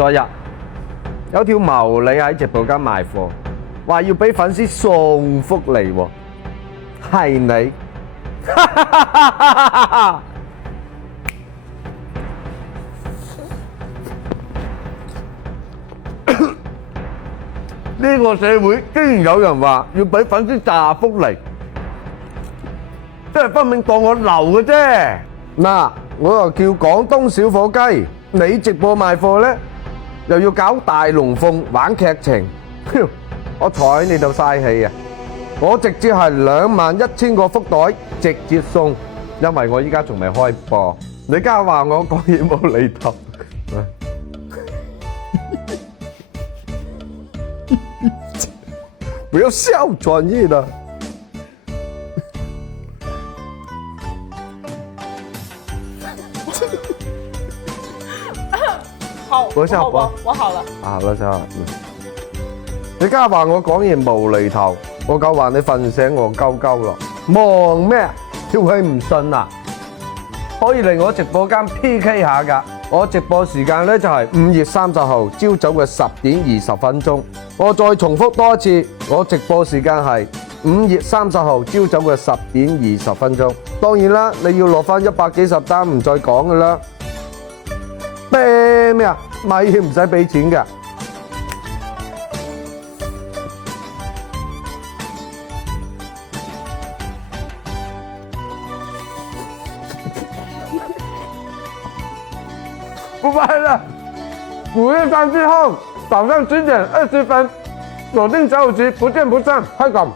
昨日有條茂利喺直播間賣貨，話要俾粉絲送福利喎，係你。呢個社會竟然有人話要俾粉絲炸福利，真係分明當我流嘅啫。嗱，我又叫廣東小伙雞，你直播賣貨呢，又要搞大龍鳳玩劇情，我睬你度嘥氣啊！我直接係21,000個福袋直接送，因為我依家仲未開播。你家話我講嘢冇厘頭。不要笑，專業的。好，我下播，我好了。啊，好啦，好啦。你家話我講嘢無厘頭，我夠話你瞓醒我鳩鳩咯。忙咩？條氣唔順啊？可以嚟我直播間 PK 下㗎。我直播時間呢就係5月30號朝早嘅10點20分鐘。我再重複多一次，我直播時間係5月30號朝早嘅10點20分鐘。當然啦，你要落翻100幾十單唔再講㗎啦。啤咩啊？買嘢唔使俾錢㗎。不拍了，5月3日後早上10點20分，鎖定小五集，不見不散，快感。